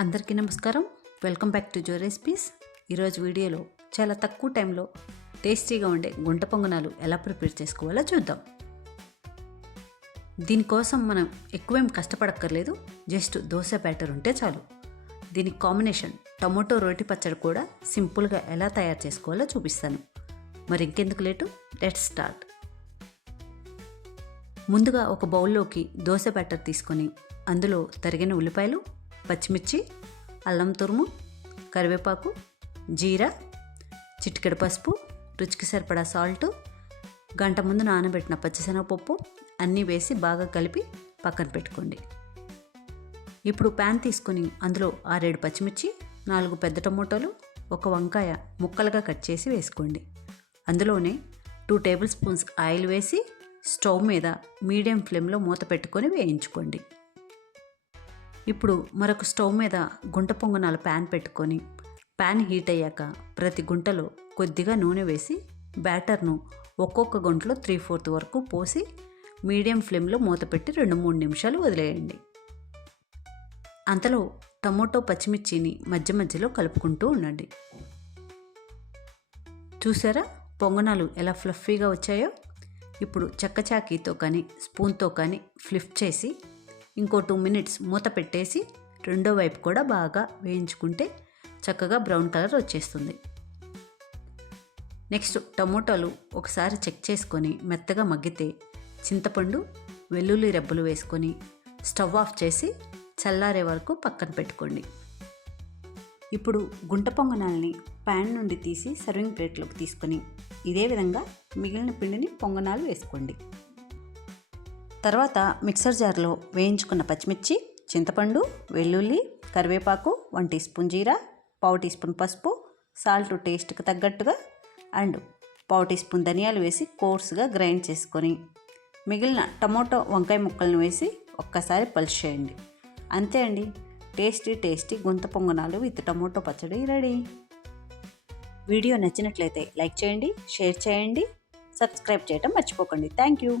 అందరికీ నమస్కారం. Welcome back to జో రెసిపీస్. ఈరోజు వీడియోలో చాలా తక్కువ టైంలో టేస్టీగా ఉండే గుంట పొంగనాలు ఎలా ప్రిపేర్ చేసుకోవాలో చూద్దాం. దీనికోసం మనం ఎక్కువేం కష్టపడక్కర్లేదు. జస్ట్ దోశ బ్యాటర్ ఉంటే చాలు. దీనికి కాంబినేషన్ టమోటో రోటి పచ్చడి కూడా సింపుల్గా ఎలా తయారు చేసుకోవాలో చూపిస్తాను. మరి ఇంకెందుకు లేటు, లెట్స్ స్టార్ట్. ముందుగా ఒక బౌల్లోకి దోశ బ్యాటర్ తీసుకొని అందులో తరిగిన ఉల్లిపాయలు, పచ్చిమిర్చి, అల్లం తురుము, కరివేపాకు, జీరా, చిటికెడు పసుపు, రుచికి సరిపడా సాల్ట్, గంట ముందు నానబెట్టిన పచ్చిశనగపప్పు అన్నీ వేసి బాగా కలిపి పక్కన పెట్టుకోండి. ఇప్పుడు ప్యాన్ తీసుకొని అందులో 6-7 పచ్చిమిర్చి, 4 పెద్ద టమోటాలు, 1 వంకాయ ముక్కలుగా కట్ చేసి వేసుకోండి. అందులోనే 2 టేబుల్ స్పూన్స్ ఆయిల్ వేసి స్టవ్ మీద మీడియం ఫ్లేమ్లో మూత పెట్టుకొని వేయించుకోండి. ఇప్పుడు మరొక స్టవ్ మీద గుంట పొంగనాల ప్యాన్ పెట్టుకొని ప్యాన్ హీట్ అయ్యాక ప్రతి గుంటలో కొద్దిగా నూనె వేసి బ్యాటర్ను ఒక్కొక్క గుంటలో 3/4 వరకు పోసి మీడియం ఫ్లేమ్లో మూత పెట్టి 2-3 నిమిషాలు వదిలేయండి. అంతలో టమోటో పచ్చిమిర్చిని మధ్య మధ్యలో కలుపుకుంటూ ఉండండి. చూసారా పొంగనాలు ఎలా ఫ్లఫీగా వచ్చాయో? ఇప్పుడు చెక్కచాకీతో కానీ స్పూన్తో కానీ ఫ్లిప్ చేసి ఇంకో 2 మినిట్స్ మూత పెట్టేసి రెండో వైపు కూడా బాగా వేయించుకుంటే చక్కగా బ్రౌన్ కలర్ వచ్చేస్తుంది. నెక్స్ట్ టమోటాలు ఒకసారి చెక్ చేసుకొని మెత్తగా మగ్గితే చింతపండు, వెల్లుల్లి రెబ్బలు వేసుకొని స్టవ్ ఆఫ్ చేసి చల్లారే వరకు పక్కన పెట్టుకోండి. ఇప్పుడు గుంట పొంగనాలని ప్యాన్ నుండి తీసి సర్వింగ్ ప్లేట్లోకి తీసుకొని ఇదే విధంగా మిగిలిన పిండిని పొంగనాలు వేసుకోండి. తర్వాత మిక్సర్ జార్లో వేయించుకున్న పచ్చిమిర్చి, చింతపండు, వెల్లుల్లి, కరివేపాకు, 1 టీ స్పూన్ జీరా, 1/2 టీ స్పూన్ పసుపు, సాల్ట్ టేస్ట్కి తగ్గట్టుగా అండ్ 1/2 టీ స్పూన్ ధనియాలు వేసి కోర్స్గా గ్రైండ్ చేసుకొని మిగిలిన టమోటో వంకాయ ముక్కలను వేసి ఒక్కసారి పల్స్ చేయండి. అంతే అండి, టేస్టీ గుంత పొంగనాలు విత్ టమోటో పచ్చడి రెడీ. వీడియో నచ్చినట్లయితే లైక్ చేయండి, షేర్ చేయండి, సబ్స్క్రైబ్ చేయడం మర్చిపోకండి. Thank you.